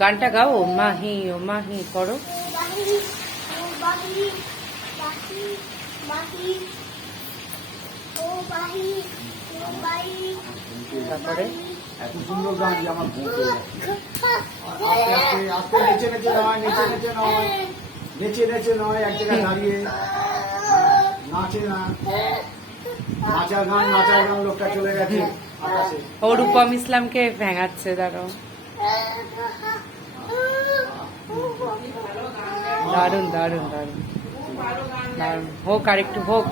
গানটা গাও, ও মাহি করো। তারপরে এত সুন্দর গান যে আমার আস্তে নেচে নেচে নয়, নেচে নেচে নয়, নেচে নেচে নয়, এক জায়গায় দাঁড়িয়ে নাচে না। নাচার গান লোকটা চলে গেছে আকাশে। ও রূপম ইসলামকে ভেঙাচ্ছে, দাঁড়াও। দারুন দারুন দারুন দারুন, হোক আর একটু হোক।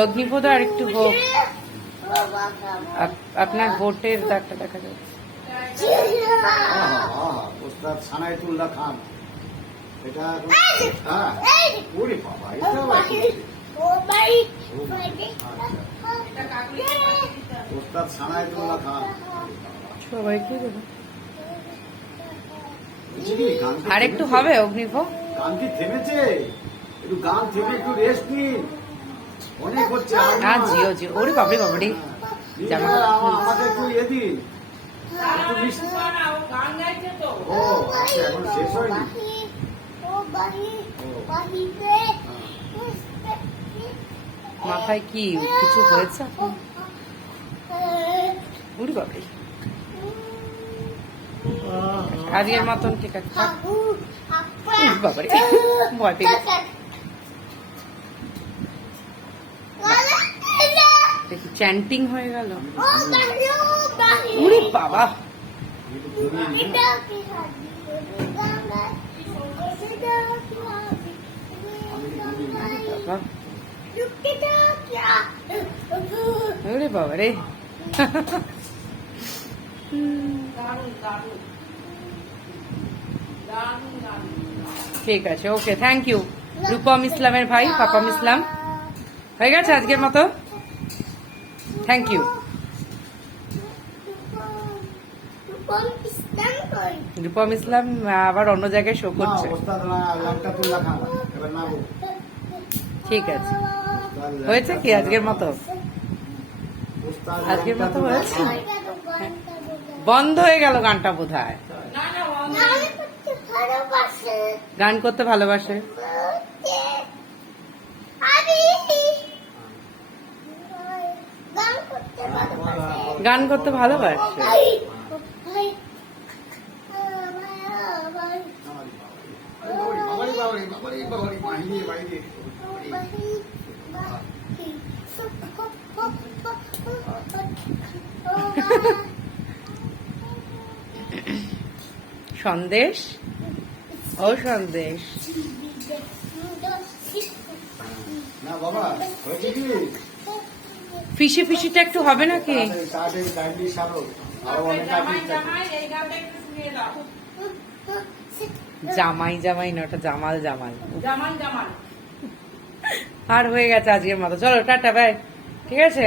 অগ্নিপদা আর একটু হোক। আপনার ভোটের দাগটা দেখা যাচ্ছে। ওস্তাদ সানায়েতুল্লাহ খান, এটা ওরে বাবা, এটা ওস্তাদ সানায়েতুল্লাহ খান। সবাইকে দেবো আর একটু হবে অগ্নিভোগ। গান কি থেমেছে? একটু গান থেমে একটু রেস্ট নিন, অনেক হচ্ছে। জিও জিও, ওরে বাবরে বাবরে, আমাকে একটু ইয়ে দিন। ও আচ্ছা, এখন শেষ হয়নি। মাথায় কি কিছু হয়েছে? ওরে বাবরে, আজকের মতন ঠিক আছে। বাবারে, ভয় পেয়ে গেছে। চ্যান্টিং হয়ে গেল। ওরে বাবা, ওরে বাবা রে। ঠিক আছে, ওকে, থ্যাংক ইউ রূপম ইসলামের ভাই, পাপাম ইসলাম। হয়ে গেছে আজকের মতো, থ্যাংক ইউ। রূপম ইসলাম আবার অন্য জায়গায় শো করছে। ঠিক আছে, হয়েছে কি আজকের মতো? আজকের মতো হয়েছে। বন্ধ হয়ে গেল গানটা বোধহয়। গান করতে ভালোবাসে, গান করতে ভালোবাসে। সন্দেশ, ও সন্দেশ, ফিসি ফিসিটা একটু হবে নাকি? জামাই জামাই না, ওটা জামাল জামাল। আর হয়ে গেছে আজকের মতো, চলো টাটা বাই। ঠিক আছে।